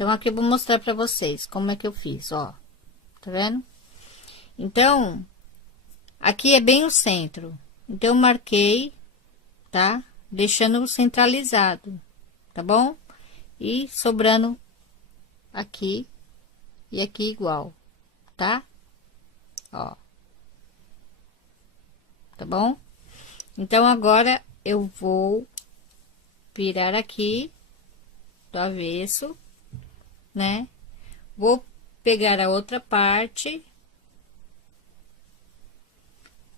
Então, aqui eu vou mostrar pra vocês como é que eu fiz, ó. Tá vendo? Então, aqui é bem o centro. Então, eu marquei, tá? Deixando centralizado, tá bom? E sobrando aqui e aqui igual, tá? Ó. Tá bom? Então, agora eu vou virar aqui do avesso, né? Vou pegar a outra parte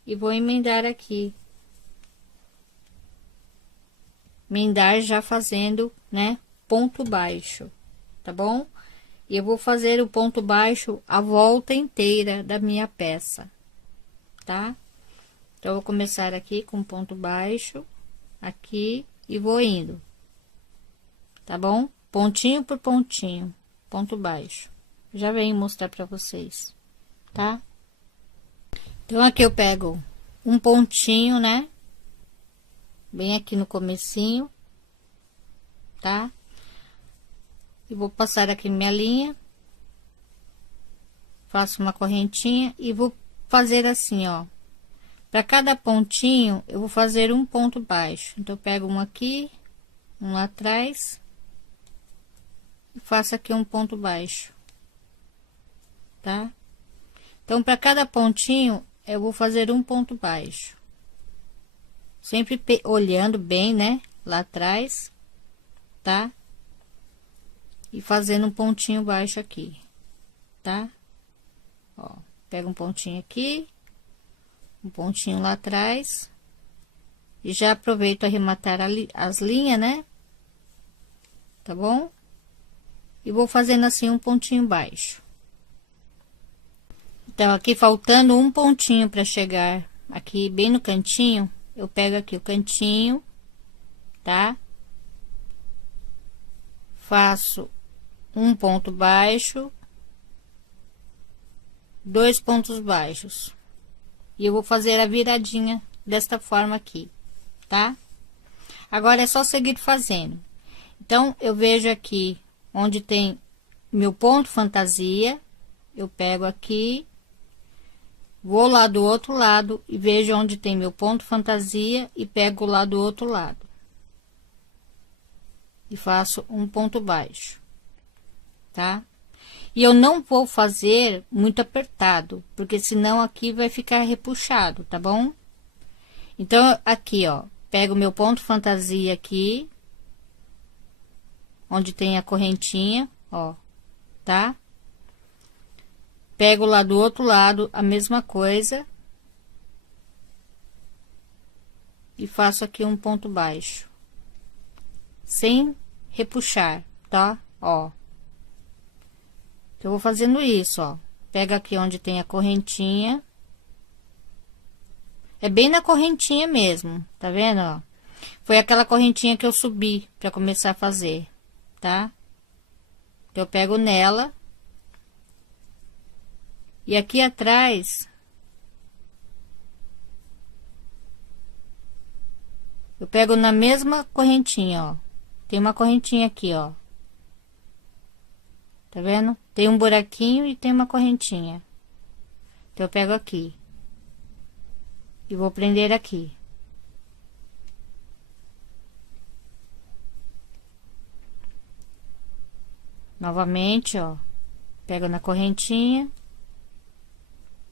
e vou emendar aqui. Emendar já fazendo, né? Ponto baixo, tá bom? E eu vou fazer o ponto baixo a volta inteira da minha peça, tá? Então, eu vou começar aqui com ponto baixo, aqui, e vou indo, tá bom? Pontinho por pontinho, ponto baixo. Já venho mostrar pra vocês, tá? Então, aqui eu pego um pontinho, né? Bem aqui no comecinho, tá? E vou passar aqui minha linha. Faço uma correntinha e vou fazer assim, ó. Para cada pontinho, eu vou fazer um ponto baixo. Então, eu pego um aqui, um lá atrás. E faço aqui um ponto baixo, tá? Então, para cada pontinho, eu vou fazer um ponto baixo. Sempre olhando bem, né? Lá atrás, tá? E fazendo um pontinho baixo aqui, tá? Ó, pega um pontinho aqui, um pontinho lá atrás. E já aproveito a arrematar as linhas, né? Tá bom? E vou fazendo assim um pontinho baixo. Então, aqui faltando um pontinho para chegar aqui bem no cantinho, eu pego aqui o cantinho, tá? Faço um ponto baixo, dois pontos baixos. E eu vou fazer a viradinha desta forma aqui, tá? Agora é só seguir fazendo. Então, eu vejo aqui onde tem meu ponto fantasia, eu pego aqui, vou lá do outro lado e vejo onde tem meu ponto fantasia e pego lá do outro lado. E faço um ponto baixo, tá? E eu não vou fazer muito apertado, porque senão aqui vai ficar repuxado, tá bom? Então, aqui, ó, pego meu ponto fantasia aqui, onde tem a correntinha, ó, tá? Pego lá do outro lado a mesma coisa. E faço aqui um ponto baixo. Sem repuxar, tá? Ó. Então, eu vou fazendo isso, ó. Pega aqui onde tem a correntinha. É bem na correntinha mesmo, tá vendo, ó? Foi aquela correntinha que eu subi pra começar a fazer, tá? Então, eu pego nela. E aqui atrás, eu pego na mesma correntinha, ó. Tem uma correntinha aqui, ó. Tá vendo? Tem um buraquinho e tem uma correntinha. Então, eu pego aqui. E vou prender aqui. Novamente, ó. Pego na correntinha.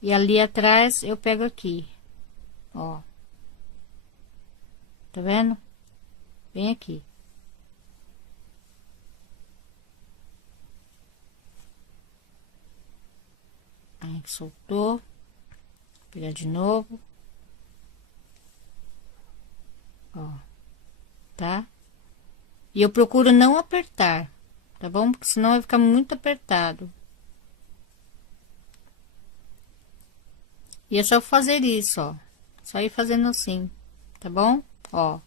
E ali atrás, eu pego aqui. Ó. Tá vendo? Bem aqui. Aí, soltou. Vou pegar de novo. Ó. Tá? E eu procuro não apertar, tá bom? Porque senão vai ficar muito apertado. E é só fazer isso, ó. Só ir fazendo assim, tá bom? Ó.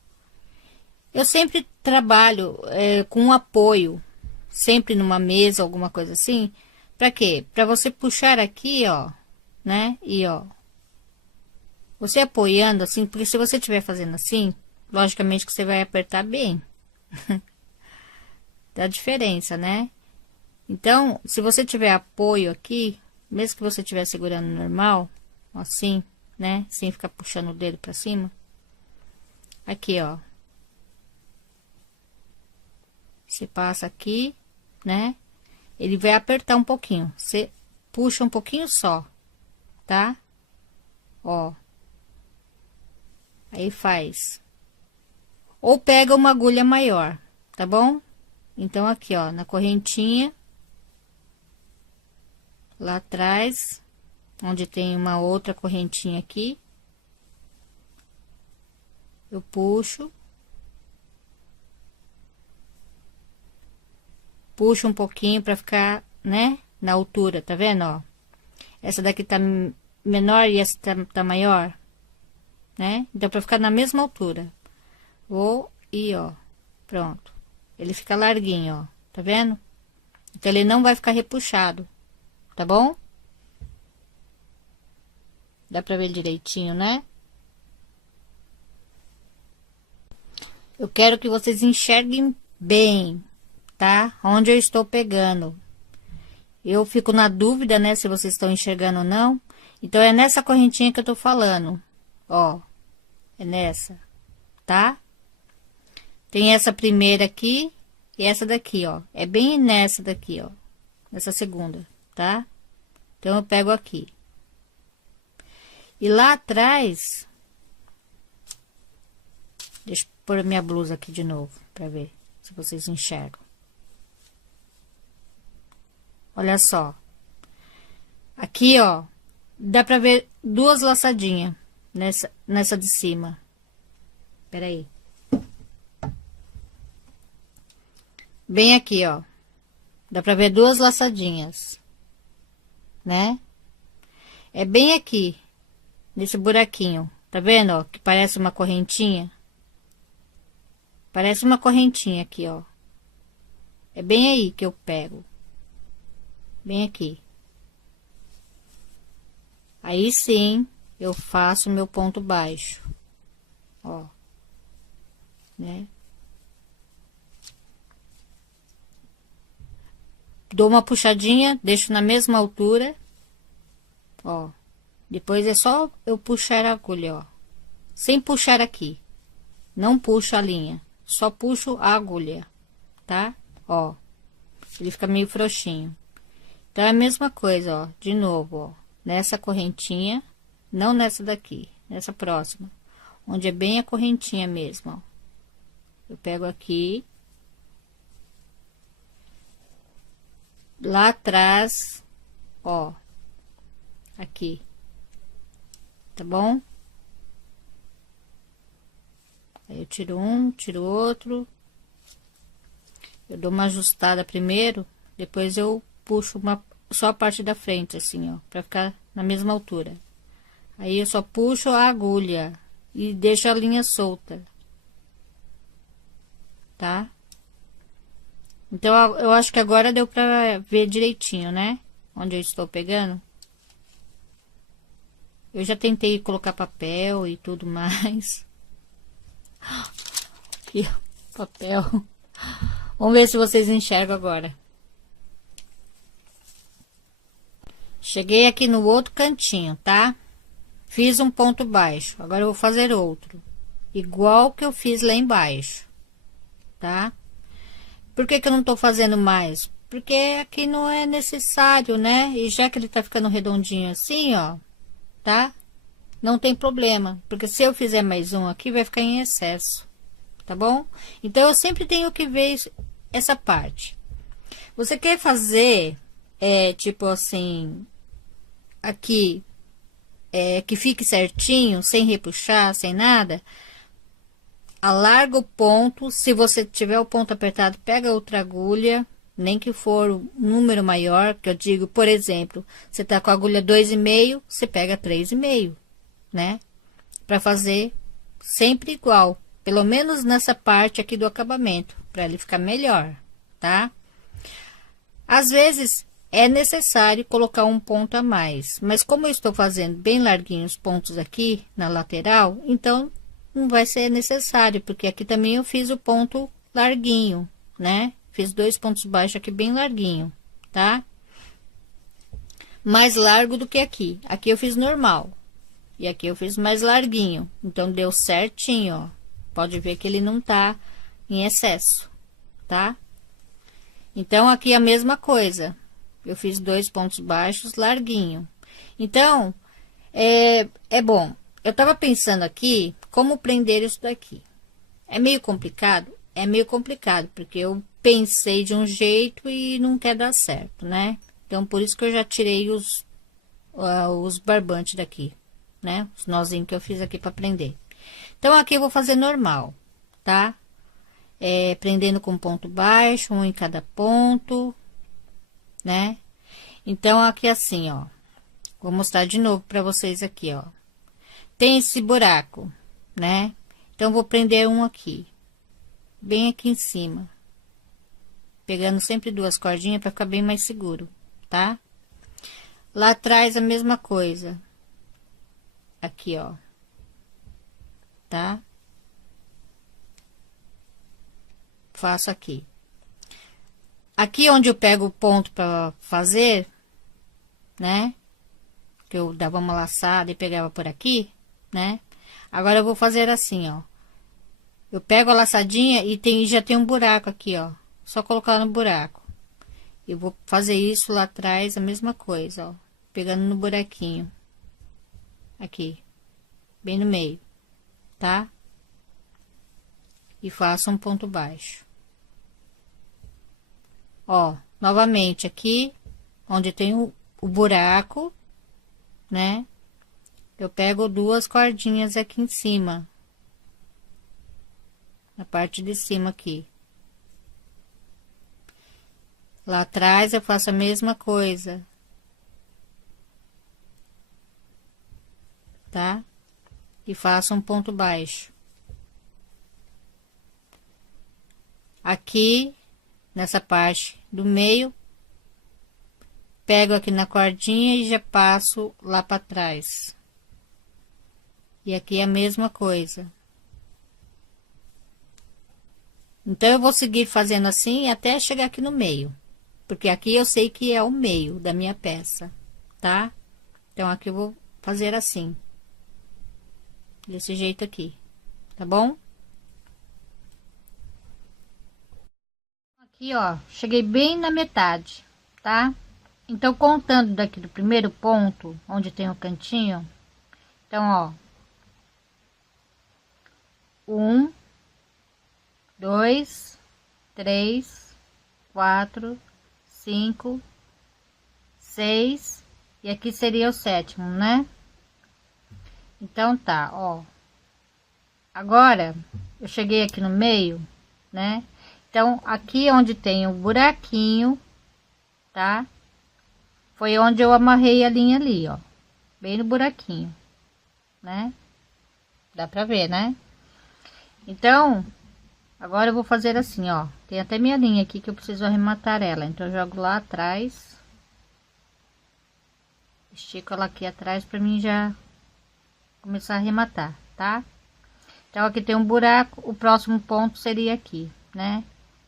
Eu sempre trabalho com apoio, sempre numa mesa, alguma coisa assim. Pra quê? Pra você puxar aqui, ó, né? E, ó. Você apoiando assim, porque se você estiver fazendo assim, logicamente que você vai apertar bem. Dá diferença, né? Então, se você tiver apoio aqui, mesmo que você estiver segurando normal, assim, né? Sem ficar puxando o dedo pra cima. Aqui, ó. Você passa aqui, né? Ele vai apertar um pouquinho. Você puxa um pouquinho só, tá? Ó. Aí faz. Ou pega uma agulha maior, tá bom? Então, aqui, ó, na correntinha. Lá atrás, onde tem uma outra correntinha aqui. Eu puxo. Puxo um pouquinho pra ficar, né? Na altura, tá vendo, ó? Essa daqui tá menor e essa tá maior, né? Então, pra ficar na mesma altura. Vou e, ó, pronto. Ele fica larguinho, ó, tá vendo? Então, ele não vai ficar repuxado, tá bom? Dá pra ver direitinho, né? Eu quero que vocês enxerguem bem, tá? Onde eu estou pegando. Eu fico na dúvida, né, se vocês estão enxergando ou não. Então, é nessa correntinha que eu tô falando, ó. É nessa, tá? Tem essa primeira aqui e essa daqui, ó. É bem nessa daqui, ó. Nessa segunda, tá? Então, eu pego aqui. E lá atrás... Deixa eu pôr minha blusa aqui de novo, pra ver se vocês enxergam. Olha só. Aqui, ó, dá pra ver duas laçadinhas nessa de cima. Pera aí. Bem aqui, ó. Dá pra ver duas laçadinhas, né? É bem aqui, nesse buraquinho. Tá vendo, ó? Que parece uma correntinha. Parece uma correntinha aqui, ó. É bem aí que eu pego. Bem aqui. Aí sim, eu faço meu ponto baixo. Ó. Né? Dou uma puxadinha, deixo na mesma altura. Ó. Depois é só eu puxar a agulha, ó. Sem puxar aqui. Não puxo a linha. Só puxo a agulha, tá? Ó. Ele fica meio frouxinho. Então, é a mesma coisa, ó. De novo, ó. Nessa correntinha. Não nessa daqui. Nessa próxima. Onde é bem a correntinha mesmo, ó. Eu pego aqui. Lá atrás, ó. Aqui. Tá bom? Aí, eu tiro um, tiro outro. Eu dou uma ajustada primeiro. Depois eu puxo só a parte da frente, assim, ó. Pra ficar na mesma altura. Aí, eu só puxo a agulha. E deixo a linha solta. Tá? Então, eu acho que agora deu pra ver direitinho, né? Onde eu estou pegando. Eu já tentei colocar papel e tudo mais. Aqui, papel. Vamos ver se vocês enxergam agora. Cheguei aqui no outro cantinho, tá? Fiz um ponto baixo. Agora eu vou fazer outro. Igual que eu fiz lá embaixo. Tá? Por que que eu não tô fazendo mais? Porque aqui não é necessário, né? E já que ele tá ficando redondinho assim, ó. Tá? Não tem problema. Porque se eu fizer mais um aqui, vai ficar em excesso. Tá bom? Então, eu sempre tenho que ver essa parte. Você quer fazer, tipo assim, aqui, que fique certinho, sem repuxar, sem nada, alarga o ponto. Se você tiver o ponto apertado, pega outra agulha, nem que for um número maior, que eu digo, por exemplo, você tá com a agulha 2,5, você pega 3,5, né? Pra fazer sempre igual. Pelo menos nessa parte aqui do acabamento, para ele ficar melhor, tá? Às vezes, é necessário colocar um ponto a mais. Mas como eu estou fazendo bem larguinho os pontos aqui, na lateral, então, não vai ser necessário. Porque aqui também eu fiz o ponto larguinho, né? Fiz 2 pontos baixos aqui bem larguinho, tá? Mais largo do que aqui. Aqui eu fiz normal. E aqui eu fiz mais larguinho. Então, deu certinho, ó. Pode ver que ele não tá em excesso, tá? Então, aqui a mesma coisa. Eu fiz 2 pontos baixos, larguinho. Então, é bom. Eu tava pensando aqui, como prender isso daqui. É meio complicado? É meio complicado, porque eu pensei de um jeito e não quer dar certo, né? Então, por isso que eu já tirei os barbantes daqui, né? Os nozinhos que eu fiz aqui para prender. Então, aqui eu vou fazer normal, tá? Prendendo com ponto baixo, um em cada ponto, né? Então, aqui assim, ó. Vou mostrar de novo para vocês aqui, ó. Tem esse buraco, né? Então, vou prender um aqui. Bem aqui em cima. Pegando sempre 2 cordinhas para ficar bem mais seguro, tá? Lá atrás a mesma coisa. Aqui, ó. Tá? Faço aqui. Aqui onde eu pego o ponto para fazer, né? Que eu dava uma laçada e pegava por aqui, né? Agora eu vou fazer assim, ó. Eu pego a laçadinha e já tem um buraco aqui, ó. Só colocar no buraco. Eu vou fazer isso lá atrás, a mesma coisa, ó. Pegando no buraquinho. Aqui. Bem no meio, tá? E faço um ponto baixo. Ó, novamente aqui, onde tem o buraco, né? Eu pego 2 cordinhas aqui em cima. Na parte de cima aqui. Lá atrás eu faço a mesma coisa. Tá? E faço um ponto baixo. Aqui, nessa parte do meio, pego aqui na cordinha e já passo lá para trás. E aqui é a mesma coisa. Então, eu vou seguir fazendo assim até chegar aqui no meio. Porque aqui eu sei que é o meio da minha peça, tá? Então, aqui eu vou fazer assim. Desse jeito aqui, tá bom? Aqui, ó, cheguei bem na metade, tá? Então, contando daqui do primeiro ponto, onde tem o cantinho, então, ó. 1, 2, 3, 4, 5, 6, e aqui seria o 7º, né? Então, tá, ó. Agora, eu cheguei aqui no meio, né? Então, aqui onde tem o buraquinho, tá? Foi onde eu amarrei a linha ali, ó. Bem no buraquinho, né? Dá pra ver, né? Então, agora eu vou fazer assim, ó. Tem até minha linha aqui que eu preciso arrematar ela. Então, eu jogo lá atrás. Estico ela aqui atrás pra mim já começar a arrematar, tá? Então, aqui tem um buraco. O próximo ponto seria aqui, né?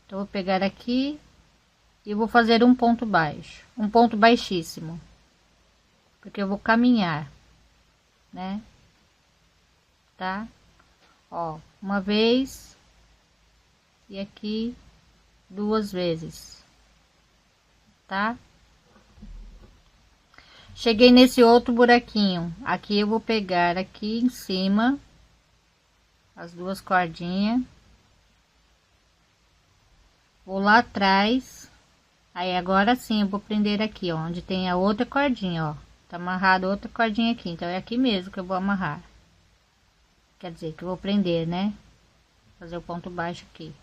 Então, eu vou pegar aqui e vou fazer um ponto baixo. Um ponto baixíssimo. Porque eu vou caminhar, né? Tá? Ó, uma vez. E aqui 2 vezes, tá? Cheguei nesse outro buraquinho. Aqui eu vou pegar aqui em cima as 2 cordinhas. Vou lá atrás. Aí agora sim eu vou prender aqui, ó, onde tem a outra cordinha, ó. Tá amarrado outra cordinha aqui, então é aqui mesmo que eu vou amarrar. Quer dizer que eu vou prender, né? Fazer o ponto baixo aqui.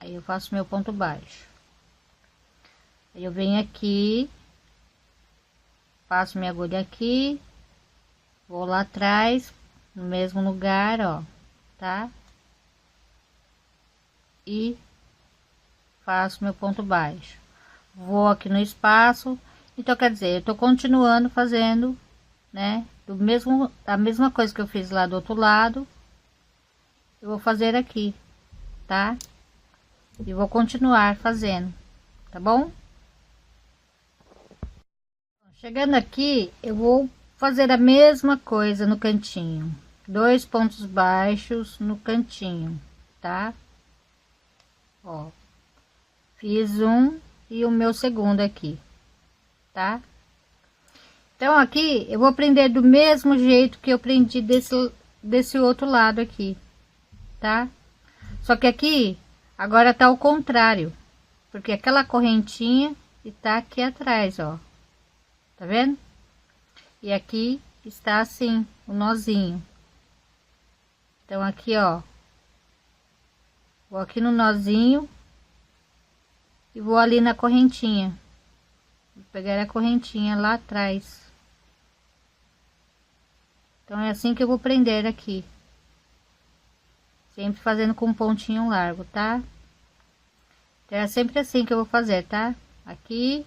Aí eu faço meu ponto baixo. Aí eu venho aqui, passo minha agulha aqui, vou lá atrás, no mesmo lugar, ó, tá? E faço meu ponto baixo. Vou aqui no espaço, então quer dizer, eu tô continuando fazendo, né? A mesma coisa que eu fiz lá do outro lado, eu vou fazer aqui, tá? E vou continuar fazendo, tá bom? Chegando aqui, eu vou fazer a mesma coisa no cantinho, 2 pontos baixos no cantinho, tá? Ó, fiz um e o meu segundo aqui, tá? Então aqui eu vou prender do mesmo jeito que eu prendi desse outro lado aqui, tá? Só que aqui agora tá ao contrário, porque aquela correntinha está aqui atrás, ó, tá vendo? E aqui está assim o nozinho. Então aqui, ó, vou aqui no nozinho e vou ali na correntinha. Vou pegar a correntinha lá atrás. Então é assim que eu vou prender aqui, sempre fazendo com um pontinho largo, tá? Então é sempre assim que eu vou fazer, tá? Aqui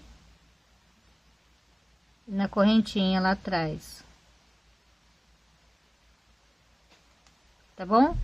na correntinha lá atrás, tá bom?